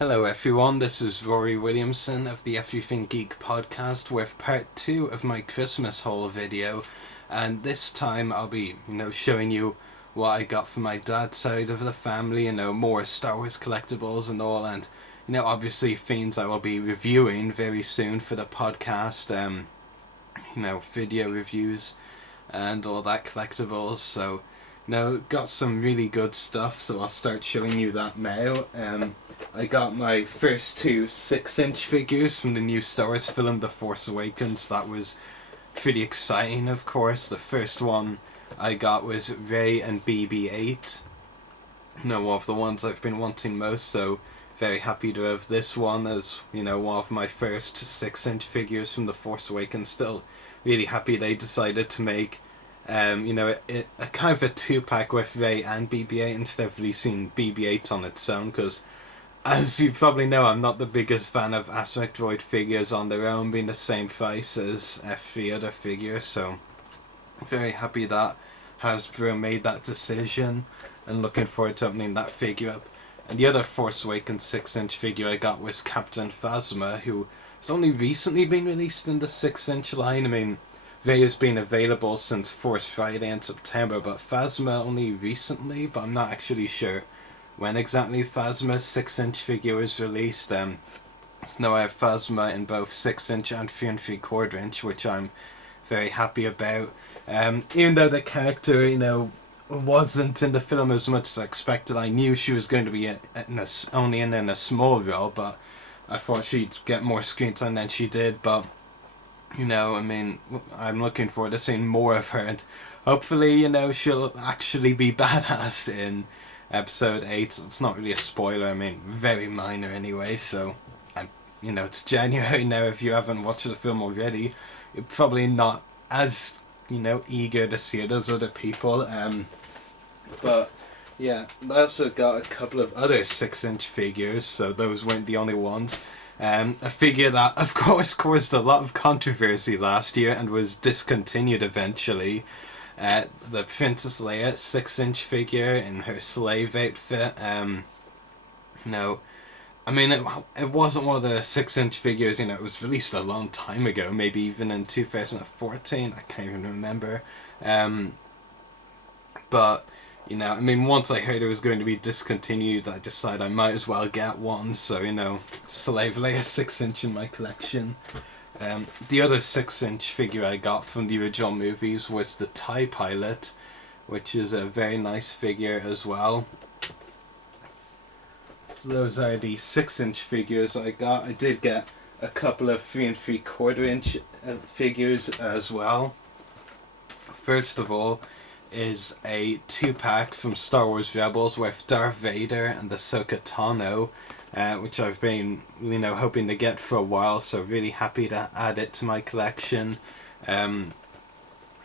Hello everyone, this is Ruari Williamson of the Everything Geek podcast with part 2 of my Christmas haul video, and this time I'll be, showing you what I got from my dad's side of the family, more Star Wars collectibles and all, and, obviously things I will be reviewing very soon for the podcast, video reviews and all that collectibles, so, got some really good stuff, so I'll start showing you that now. I got my first two 6-inch figures from the new Star Wars film The Force Awakens. That was pretty exciting, of course. The first one I got was Rey and BB-8. One of the ones I've been wanting most, so very happy to have this one as, one of my first 6-inch figures from The Force Awakens. Still really happy they decided to make a kind of a 2-pack with Rey and BB-8 instead of releasing BB-8 on its own, because as you probably know, I'm not the biggest fan of Astromech Droid figures on their own being the same price as F3 other figures, so very happy that Hasbro made that decision and looking forward to opening that figure up. And the other Force Awakens 6-inch figure I got was Captain Phasma, who has only recently been released in the 6-inch line. Rey has been available since Force Friday in September, but Phasma only recently, but I'm not actually sure when exactly Phasma's 6-inch figure was released. So now I have Phasma in both 6-inch and 3 3/4 inch, which I'm very happy about. Even though the character, wasn't in the film as much as I expected, I knew she was going to be only in a small role, but I thought she'd get more screen time than she did, but I'm looking forward to seeing more of her, and hopefully, she'll actually be badass in Episode 8. It's not really a spoiler, very minor anyway, so, it's January now. If you haven't watched the film already, you're probably not as, eager to see it as other people, but, yeah, I also got a couple of other 6-inch figures, so those weren't the only ones. A figure that, of course, caused a lot of controversy last year and was discontinued eventually. The Princess Leia 6-inch figure in her slave outfit. It wasn't one of the 6-inch figures, it was released a long time ago, maybe even in 2014, I can't even remember. But, once I heard it was going to be discontinued, I decided I might as well get one, so, Slave Leia 6-inch in my collection. The other 6-inch figure I got from the original movies was the TIE Pilot, which is a very nice figure as well. So those are the 6-inch figures I got. I did get a couple of 3 3/4 inch figures as well. First of all is a 2-pack from Star Wars Rebels with Darth Vader and Ahsoka Tano, which I've been, hoping to get for a while, so really happy to add it to my collection.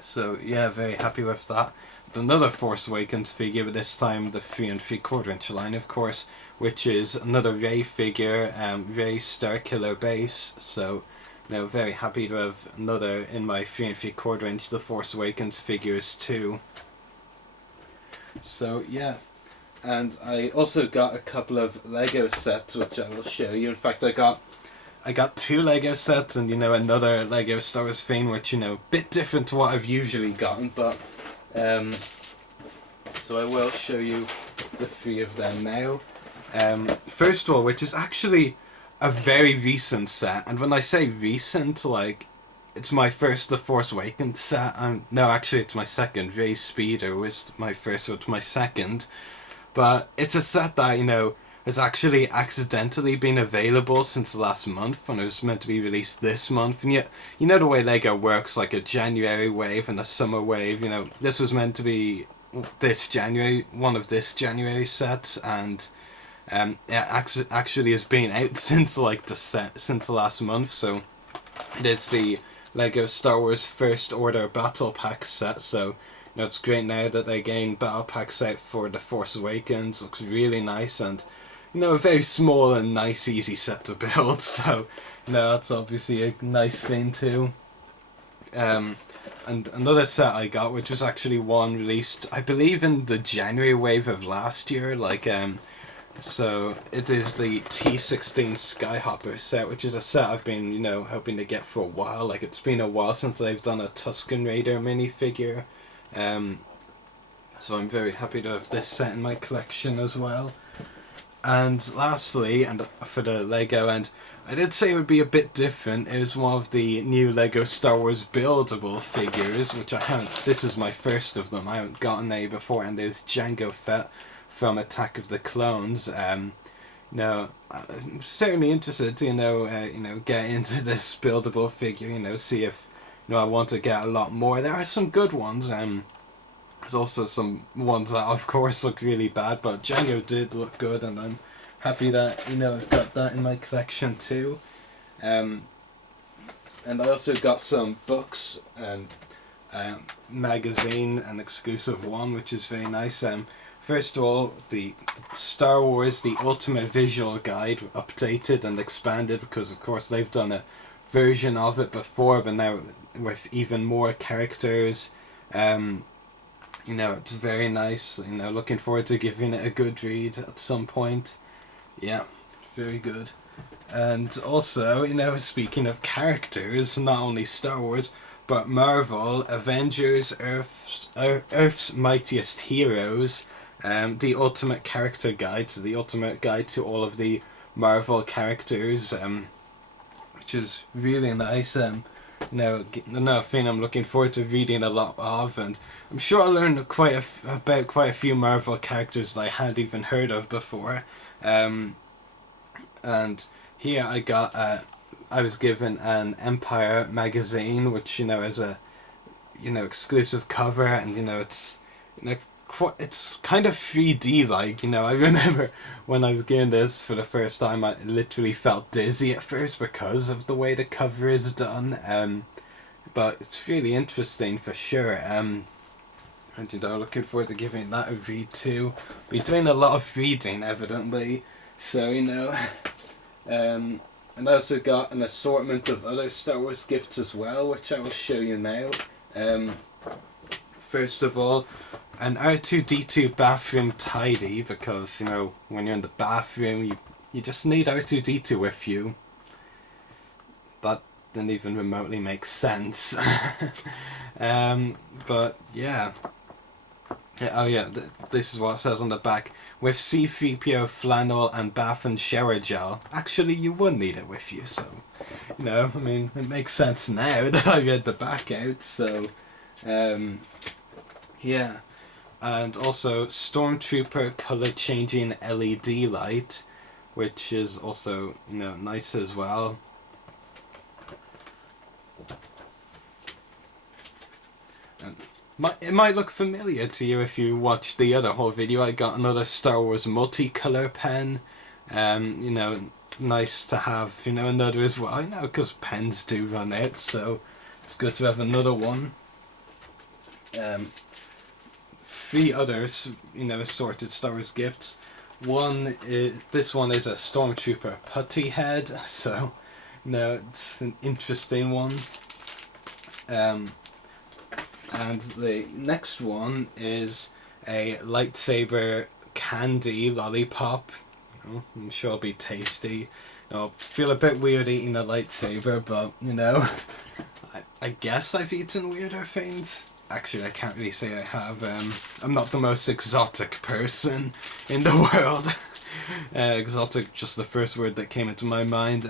So yeah, very happy with that. Another Force Awakens figure, but this time the 3 3/4 inch line, of course, which is another Rey figure, Rey Starkiller base, so very happy to have another in my 3 3/4 inch The Force Awakens figures too. So yeah, and I also got a couple of Lego sets, which I will show you. In fact, I got 2 Lego sets and another Lego Star Wars theme, which bit different to what I've usually gotten, but so I will show you the 3 of them now. First of all, which is actually a very recent set, and when I say recent, it's my first The Force Awakens set. No, actually it's my second. Rey Speeder was my first, so it's my second. But it's a set that, has actually accidentally been available since last month, and it was meant to be released this month. And yet, the way Lego works, like a January wave and a summer wave, this was meant to be this January, one of this January sets, and it actually has been out since since last month. So it is the Lego Star Wars First Order Battle Pack set. So it's great now that they gained battle packs out for The Force Awakens. Looks really nice, and a very small and nice, easy set to build. So that's obviously a nice thing too. And another set I got, which was actually one released, I believe, in the January wave of last year, So it is the T16 Skyhopper set, which is a set I've been, you know, hoping to get for a while. Like, it's been a while since I've done a Tusken Raider minifigure. So I'm very happy to have this set in my collection as well. And lastly, and for the Lego, and I did say it would be a bit different, is one of the new Lego Star Wars buildable figures, which I haven't, this is my first of them, I haven't gotten any before, and it's Jango Fett from Attack of the Clones. You know, I'm certainly interested to, you know, get into this buildable figure, you know, see if, you know, I want to get a lot more. There are some good ones, there's also some ones that of course look really bad, but Django did look good, and I'm happy that, you know, I've got that in my collection too. And I also got some books and magazine, an exclusive one, which is very nice. First of all, the Star Wars The Ultimate Visual Guide, updated and expanded, because of course they've done a version of it before, but now with even more characters. You know, it's very nice. You know, looking forward to giving it a good read at some point. Yeah, very good. And also, you know, speaking of characters, not only Star Wars, but Marvel, Avengers, Earth's Mightiest Heroes, the Ultimate Character Guide, so the ultimate guide to all of the Marvel characters, which is really nice. You know, another thing I'm looking forward to reading a lot of, and I'm sure I'll learn about quite a few Marvel characters that I hadn't even heard of before. And here I was given an Empire magazine, which, you know, is a, you know, exclusive cover, and, you know, it's, you know, it's kind of 3D like, you know. I remember when I was getting this for the first time, I literally felt dizzy at first because of the way the cover is done. But it's really interesting for sure. And, you know, looking forward to giving that a read too. Be doing a lot of reading, evidently. So, you know. And I also got an assortment of other Star Wars gifts as well, which I will show you now. First of all, an R2-D2 bathroom tidy, because, you know, when you're in the bathroom, you just need R2-D2 with you. That didn't even remotely make sense. But yeah. Oh yeah, this is what it says on the back. With C-3PO flannel and bath and shower gel. Actually, you would need it with you, so, you know, I mean, it makes sense now that I read the back out, so, yeah. And also Stormtrooper color changing LED light, which is also, you know, nice as well. And it might look familiar to you if you watched the other whole video. I got another Star Wars multicolor pen. You know, nice to have, you know, another as well. I know, because pens do run out, so it's good to have another one. 3 others, you know, assorted Star Wars gifts. This one is a Stormtrooper putty head, so, you know, it's an interesting one. And the next one is a lightsaber candy lollipop. You know, I'm sure it'll be tasty. I'll feel a bit weird eating a lightsaber, but, you know, I guess I've eaten weirder things. Actually, I can't really say I have. I'm not the most exotic person in the world. Exotic, just the first word that came into my mind.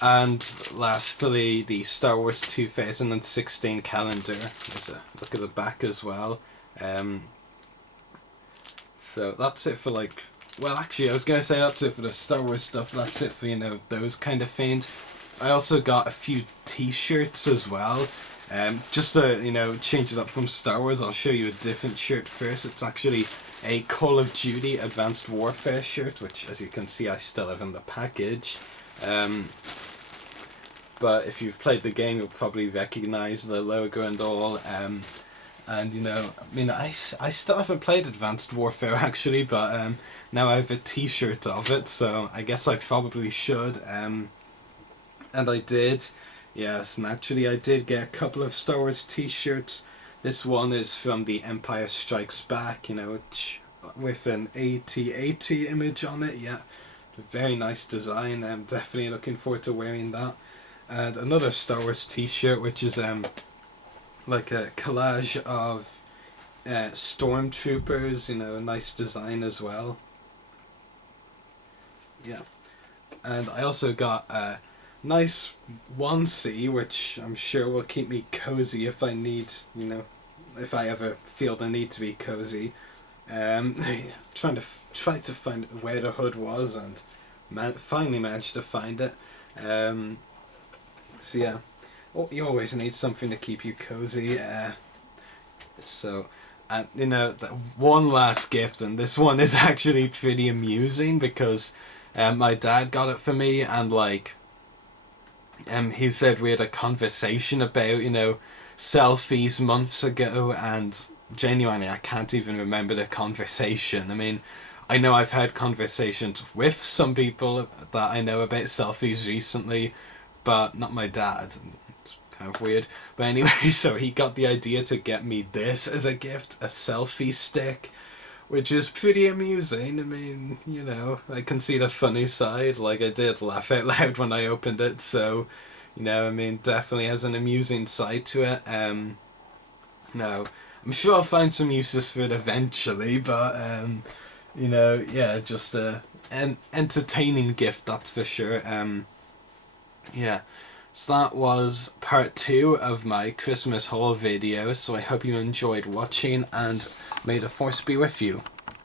And lastly, the Star Wars 2016 calendar. There's a look at the back as well. So that's it for, like, well, actually I was going to say that's it for the Star Wars stuff. That's it for, you know, those kind of things. I also got a few t-shirts as well. Just to, you know, change it up from Star Wars, I'll show you a different shirt first. It's actually a Call of Duty Advanced Warfare shirt, which, as you can see, I still have in the package. But if you've played the game, you'll probably recognise the logo and all. And, you know, I mean, I still haven't played Advanced Warfare, actually, but now I have a t-shirt of it, so I guess I probably should. And I did. Yes, naturally I did get a couple of Star Wars t-shirts. This one is from The Empire Strikes Back, you know, which with an AT-AT image on it. Yeah, very nice design. I'm definitely looking forward to wearing that. And another Star Wars t-shirt, which is like a collage of stormtroopers, you know, a nice design as well. Yeah. And I also got a nice onesie, which I'm sure will keep me cozy if I need, you know, if I ever feel the need to be cozy. Try to find where the hood was, and finally managed to find it. So yeah, you always need something to keep you cozy. And you know, one last gift, and this one is actually pretty amusing because my dad got it for me, and like, he said we had a conversation about, you know, selfies months ago, and genuinely I can't even remember the conversation. I mean, I know I've had conversations with some people that I know about selfies recently, but not my dad. It's kind of weird. But anyway, so he got the idea to get me this as a gift, a selfie stick, which is pretty amusing. I mean, you know, I can see the funny side. Like, I did laugh out loud when I opened it, so, you know, I mean, definitely has an amusing side to it. No, I'm sure I'll find some uses for it eventually, but, you know, yeah, just an entertaining gift, that's for sure. Yeah. So that was part 2 of my Christmas haul video, so I hope you enjoyed watching, and may the force be with you.